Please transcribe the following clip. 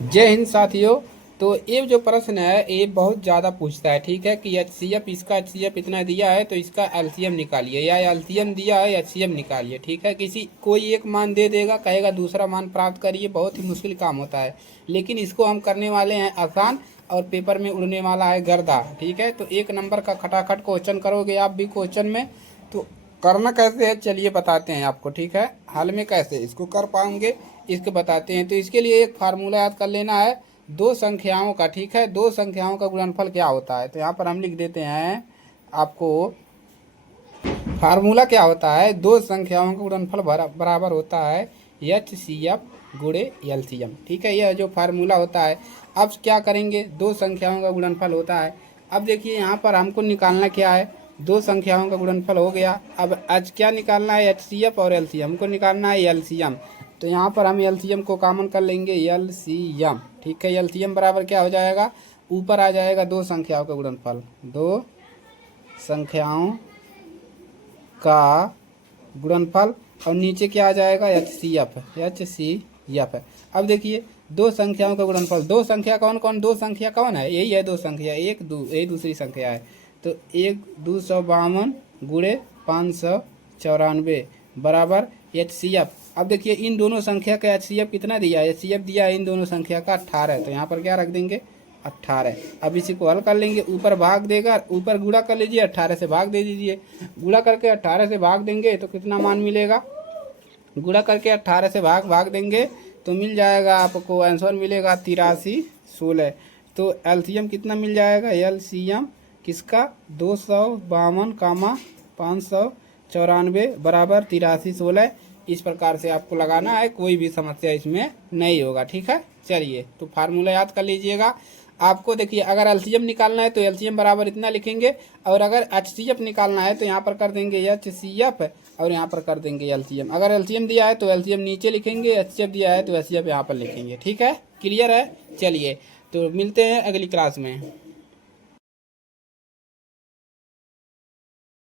जय हिंद साथियों। तो ये जो प्रश्न है ये बहुत ज़्यादा पूछता है, ठीक है, कि एचसीएफ, इसका एचसीएफ इतना दिया है तो इसका एलसीएम निकालिए, या एलसीएम दिया है एचसीएफ निकालिए। ठीक है, किसी कोई एक मान दे देगा, कहेगा दूसरा मान प्राप्त करिए, बहुत ही मुश्किल काम होता है। लेकिन इसको हम करने वाले हैं आसान, और पेपर में उड़ने वाला है गर्दा। ठीक है, तो 1 नंबर का खटाखट क्वेश्चन करोगे आप भी क्वेश्चन में। तो करना कैसे है चलिए बताते हैं आपको। ठीक है, हल में कैसे इसको कर पाएंगे इसको बताते हैं। तो इसके लिए एक फार्मूला याद कर लेना है दो संख्याओं का। ठीक है, दो संख्याओं का गुणनफल क्या होता है, तो यहाँ पर हम लिख देते हैं आपको। फार्मूला क्या होता है, दो संख्याओं का गुणनफल बराबर होता है एच सी एफ गुणे एलसीएम। ठीक है, यह जो फार्मूला होता है। अब क्या करेंगे, दो संख्याओं का गुणनफल होता है। अब देखिए यहाँ पर हमको निकालना क्या है, दो संख्याओं का गुणनफल हो गया। अब आज क्या निकालना है, एच सी एफ और एलसीएम। हमको निकालना है एलसीएम। तो यहाँ पर हम एलसीएम को कॉमन कर लेंगे, एलसीएम। ठीक है, एलसीएम बराबर क्या हो जाएगा, ऊपर आ जाएगा दो संख्याओं का गुणनफल, दो संख्याओं का गुणनफल, और नीचे क्या आ जाएगा, H C F, H C F है। अब देखिए दो संख्याओं का गुणनफल, दो संख्या कौन कौन, दो संख्या कौन है, यही है दो संख्या, एक दो, यही दूसरी संख्या है। तो 1,252 गुणे 594 बराबर एच सी एफ। अब देखिए इन दोनों संख्या का एच सी एफ कितना दिया है, एच सी एफ दिया है इन दोनों संख्या का 18। तो यहाँ पर क्या रख देंगे, 18। अब इसी को हल कर लेंगे, ऊपर भाग देगा, ऊपर गुणा कर लीजिए, 18 से भाग दे दीजिए। गुणा करके 18 से भाग देंगे तो कितना मान मिलेगा, गुणा करके 18 से भाग देंगे तो मिल जाएगा आपको, आंसर मिलेगा 8316। तो एलसीएम कितना मिल जाएगा, एलसीएम किसका, 252 594 बराबर 8316। इस प्रकार से आपको लगाना है, कोई भी समस्या इसमें नहीं होगा। ठीक है, चलिए तो फार्मूला याद कर लीजिएगा। आपको देखिए अगर एलसीएम निकालना है तो एलसीएम बराबर इतना लिखेंगे, और अगर एचसीएफ निकालना है तो यहाँ पर कर देंगे एचसीएफ, और यहाँ पर कर देंगे एलसीएम। अगर एलसीएम दिया है तो एलसीएम नीचे लिखेंगे, एचसीएफ दिया है तो एचसीएफ यहाँ पर लिखेंगे। ठीक है, क्लियर है। चलिए तो मिलते हैं अगली क्लास में।